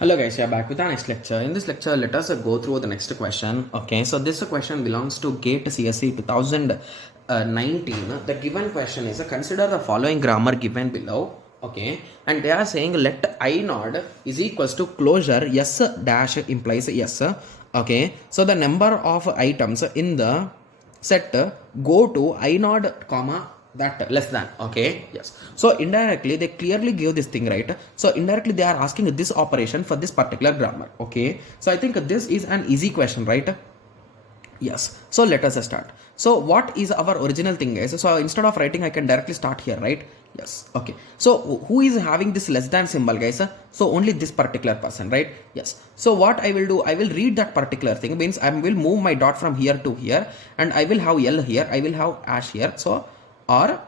Hello guys, we are back with our next lecture. In this lecture, let us go through the next question. Okay, so this question belongs to GATE CSE 2019. The given question is consider the following grammar given below. Okay, and they are saying let I nod is equals to closure yes dash implies yes. Okay, so the number of items in the set go to I nod comma that less than. Okay, yes, so indirectly they clearly give this thing, right? So indirectly they are asking this operation for this particular grammar. Okay, so I think this is an easy question, right? Yes, so let us start. So what is our original thing, guys? So instead of writing, I can directly start here, right? Yes. Okay, so who is having this less than symbol, guys? So only this particular person, right? Yes. So what I will do, I will read that particular thing, means I will move my dot from here to here, and I will have L here, I will have ash here, so or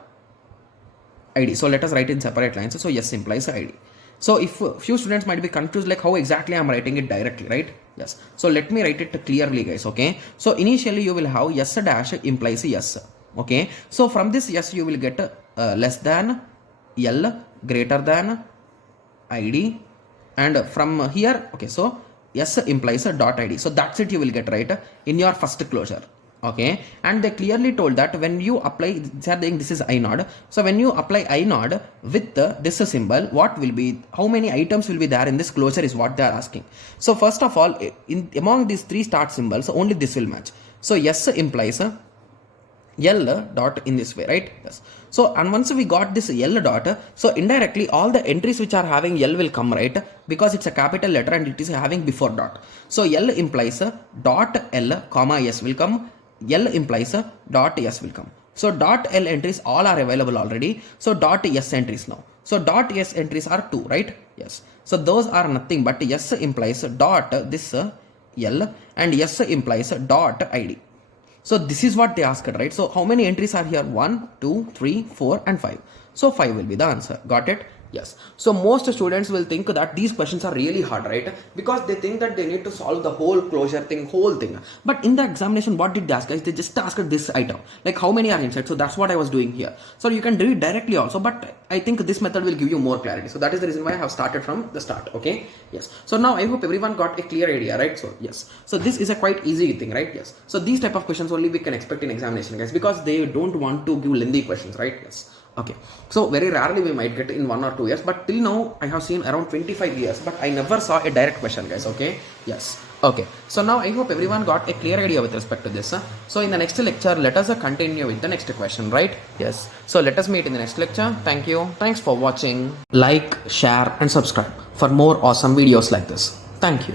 id. So let us write in separate lines. So yes implies id. So if few students might be confused like how exactly I'm writing it directly, right? Yes, so let me write it clearly, guys. Okay, so initially you will have yes dash implies yes. Okay, so from this yes you will get less than L greater than id, and from here, okay, so yes implies a dot id. So that's it, you will get right in your first closure. Okay, and they clearly told that when you apply, they are saying this is I nod. So when you apply I nod with this symbol, what will be, how many items will be there in this closure is what they are asking. So first of all, among these three start symbols, only this will match. So yes implies L dot in this way, right? Yes. So and once we got this L dot, so indirectly all the entries which are having L will come, right? Because it's a capital letter and it is having before dot. So L implies dot L comma S will come. L implies dot S will come. So dot L entries all are available already. So dot S entries now. So dot S entries are 2, right? Yes. So those are nothing but S implies dot this L and S implies dot ID. So this is what they asked, right? So how many entries are here? 1, 2, 3, 4 and 5. So 5 will be the answer. Got it? Yes. So most students will think that these questions are really hard, right? Because they think that they need to solve the whole closure thing, whole thing. But in the examination, what did they ask, guys? They just asked this item, like how many are inside. So that's what I was doing here. So you can do it directly also, but I think this method will give you more clarity. So that is the reason why I have started from the start. Okay. Yes. So now I hope everyone got a clear idea, right? So yes. So this is a quite easy thing, right? Yes. So these type of questions only we can expect in examination, guys, because they don't want to give lengthy questions, right? Yes. Okay, so very rarely we might get in 1 or 2 years, but till now I have seen around 25 years, but I never saw a direct question, guys. Okay, yes. Okay, so now I hope everyone got a clear idea with respect to this. So in the next lecture, let us continue with the next question, right? Yes. So let us meet in the next lecture. Thank you. Thanks for watching. Like, share and subscribe for more awesome videos like this. Thank you.